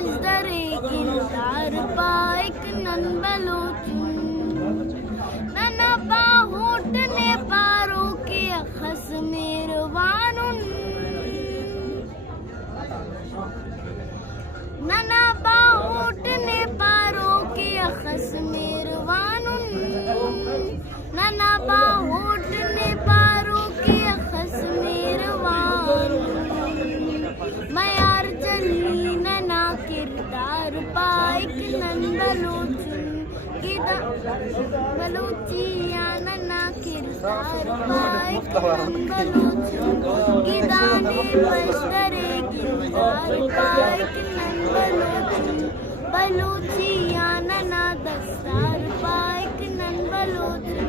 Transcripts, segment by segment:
पजदरे गिरदार पाइक none बलोचुन नना बाहोटने पारो के खस मेरवानुन नना बाहोटने पारो के खस मेरवानुन नना बाहोटने पारो के खस मेरवानुन मयार जली नना किरदार पाइक नन बलोचुन गिदा बलोचिया नना किरदार पाइक नन बलोचुन गिदाने पजदरे किरदार पाइक नन बलोचुन बलोचिया नना दस्तार पाइक नन बलोचुन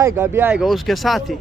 आएगा भी आएगा उसके साथ ही